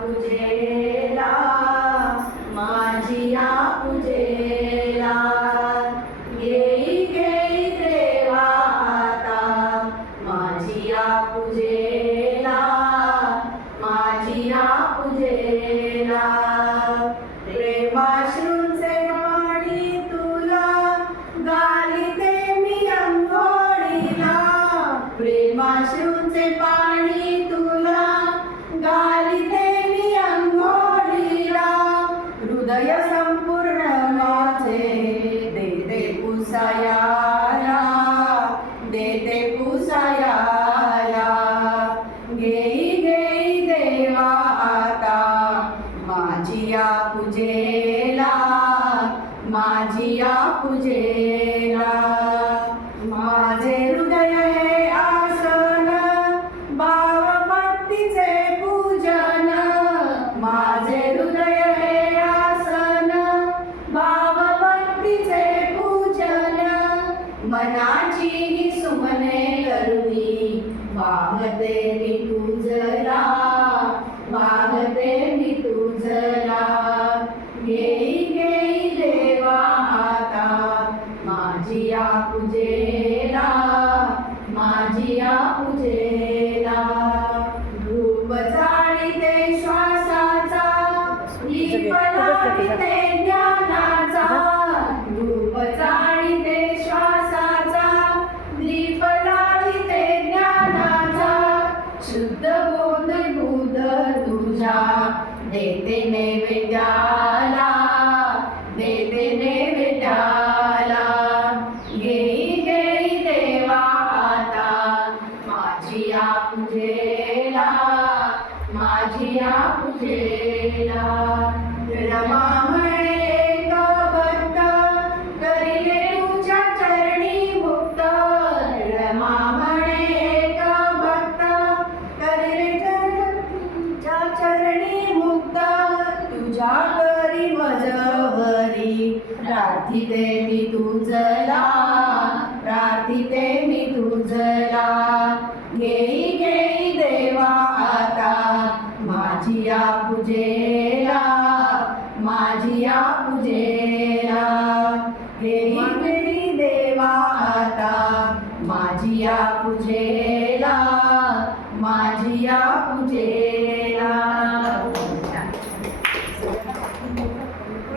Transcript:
पूजेला माझी या पूजेला घेई घेई देवा आता माझी या पूजेला माझी या पूजेला प्रेमाश्रूंचे पाणी तुला घालिते मी अंघोळीला प्रेमाश्रूंचे पाणी तुला घालिते मी अंघोळीला हृदय संपूर्ण माझे देते पुसायाला देते पुसायाला घेई घेई देवा आता माझी या पूजेला माझी या पूजेला माझे हृदय हे आसन भावभक्तीचे पूजन माझे हृदय हे आसन भावभक्तीचे पूजन मनाची ही सुमने करुणी वाहते मी तुझला वाहते मी तुझला घेई घेई देवा आता माझी या पूजेला माझी या पूजेला धूप जाळीते श्वासाचा दीप लाविते ज्ञानाचा धूप जाळीते श्वासाचा दीप लाविते ज्ञानाचा शुद्ध बोध बुध तुझ्या देते नैवेद्याला देते नैवेद्याला घेई घेई देवा आता माझी या पूजेला माझी या पूजेला रमा म्हणे एक भक्त करिले तुझ्या चरणी मुक्त रमा म्हणे एक भक्त करिले तुझ्या चरणी मुक्त तुझ्या करी मजवरी प्रार्थिते मी तुझला प्रार्थिते मी तुझला घेई घेई देवा आता माझी या पूजेला माझी या पूजेला घेई घेई देवा आता माझी या पूजेला